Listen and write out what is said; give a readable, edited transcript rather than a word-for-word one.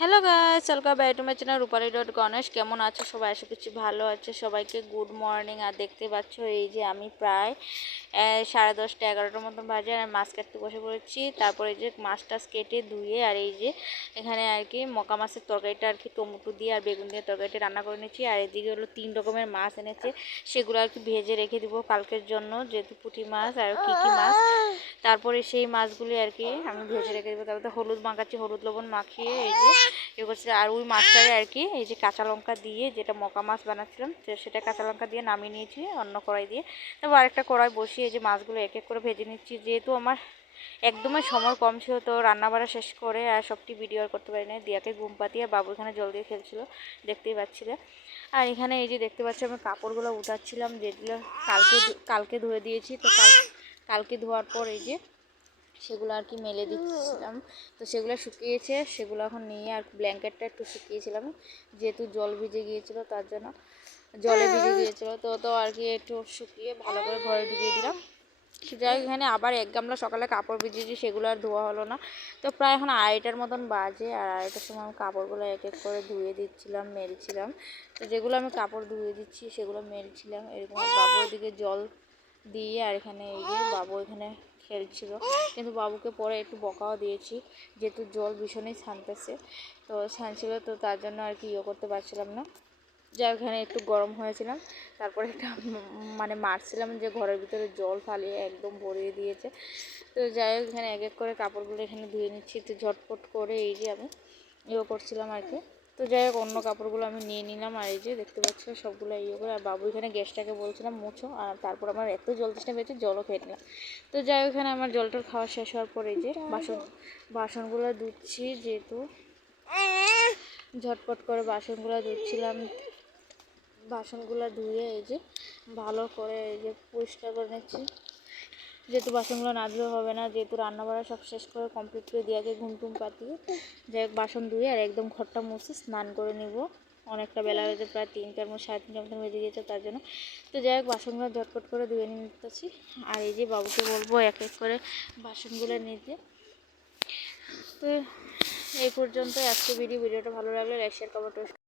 Hello guys, welcome back to my channel রূপালী.গণেশ। কেমন আছো সবাই? আশা করছি ভালো আছে। সবাইকে গুড মর্নিং। আর দেখতে পাচ্ছ এই যে আমি প্রায় 10:30 11টার মতন বাজে আর মাছ কাটতে বসে পড়েছি। তারপরে এই যে মাছ টাছ কেটে ধুয়ে আর এই যে এখানে আর কি মকা মাছের তরকারিটা আর কি টমেটো দিয়ে আর বেগুন দিয়ে তরকারিটা রান্না করে নিয়েছি। আর এদিকে হলো 3 রকমের মাছ এনেছে, সেগুলো আর কি ভেজে রেখে দিব কালকের জন্য, যেহেতু পুঁটি মাছ আর কি মাছ। তারপরে সেই মাছগুলি আর কি আমি ভেজে রেখে দেবো। তারপরে হলুদ মাখাচ্ছি, হলুদ লবণ মাখিয়ে এই যে করছে। আর ওই মাছটারে আর কি এই যে কাঁচা লঙ্কা দিয়ে, যেটা মকা মাছ বানাচ্ছিলাম তো সেটা কাঁচা লঙ্কা দিয়ে নামিয়ে নিয়েছি অন্য কড়াই দিয়ে। তারপর আরেকটা কড়াই বসিয়ে এই যে মাছগুলো এক এক করে ভেজে নিচ্ছি। যেহেতু আমার একদমই সময় কম ছিল, তো রান্নাবাড়া শেষ করে আর সবটি ভিডিও আর করতে পারিনি। দিয়াকে ঘুম পাতিয়ে বাবু এখানে জল দিয়ে খেলছিল, দেখতেই পাচ্ছিলে। আর এখানে এই যে দেখতে পাচ্ছি আমি কাপড়গুলো উঠাচ্ছিলাম, যেগুলো কালকে ধুয়ে দিয়েছি। তো কালকে ধোয়ার পর এই যে সেগুলো আর কি মেলে দিচ্ছিলাম। তো সেগুলো শুকিয়েছে, সেগুলো এখন নিয়ে আর ব্ল্যাঙ্কেটটা একটু শুকিয়েছিলাম, যেহেতু জল ভিজে গিয়েছিলো, তার জন্য জলে ভিজে গিয়েছিলো। তো আর কি একটু শুকিয়ে ভালো করে ঘরে ঢুকিয়ে দিলাম। যাই হোক, এখানে আবার 1 গামলা সকালে কাপড় ভিজিয়েছি, সেগুলো আর ধোয়া হলো না। তো প্রায় এখন 2:30টার মতন বাজে। আর 2:30টার সময় আমি কাপড়গুলো এক এক করে ধুয়ে দিচ্ছিলাম, মেলছিলাম। তো যেগুলো আমি কাপড় ধুয়ে দিচ্ছি সেগুলো মেলছিলাম এরকম। বাবু ওদিকে জল দিয়ে আর এখানে এই যে বাবু এখানে খেলছিল, কিন্তু বাবুকে পরে একটু বকাও দিয়েছি, যেহেতু জল ভীষণই ছানতেছে। তো ছানছিল, তো তার জন্য আর কি করতে পারছিলাম না। যাই এখানে একটু গরম হয়েছিলাম, তারপরে একটা মানে মারছিলাম যে ঘরের ভিতরে জল ফালিয়ে একদম ভরিয়ে দিয়েছে। তো যাই হোক, এখানে এক এক করে কাপড়গুলো এখানে ধুয়ে নিচ্ছি একটু ঝটপট করে, এই যে আমি করছিলাম আর কি। তো যাই হোক, অন্য কাপড়গুলো আমি নিয়ে নিলাম। আর এই যে দেখতে পাচ্ছি সবগুলো করে। আর বাবু এখানে গ্যাসটাকে বলছিলাম মুছো, আর তারপর আমার এত জল তৃষ্ণা পেয়েছে, জলও খেয়ে নিলাম। তো যাই হোক, এখানে আমার জলটার খাওয়া শেষ হওয়ার পর এই যে বাসনগুলো ধুচ্ছি, যেহেতু ঝটপট করে বাসনগুলো ধুচ্ছিলাম। বাসনগুলো ধুয়ে এই যে ভালো করে এই যে পরিষ্কার করে নিচ্ছি, যেহেতু বাসনগুলো না ধুয়ে হবে না, যেহেতু রান্নাবাড়া সব শেষ করে কমপ্লিট করে দিয়ে ঘুম টুম পাতিয়ে যাই হোক বাসন ধুয়ে আর একদম ঘরটা মুছে স্নান করে নিব। অনেকটা বেলা হয়েছে, প্রায় 3টার মতো 3:30টার মতন বেজে গিয়েছে, তার জন্য। তো যাই হোক, বাসনগুলো ঝটপট করে ধুয়ে নিতেছি। আর এই যে বাবুকে বলবো এক এক করে বাসনগুলো নিতে। তো এই পর্যন্ত আজকে ভিডিওটা ভালো লাগলে লাইক শেয়ার কমেন্ট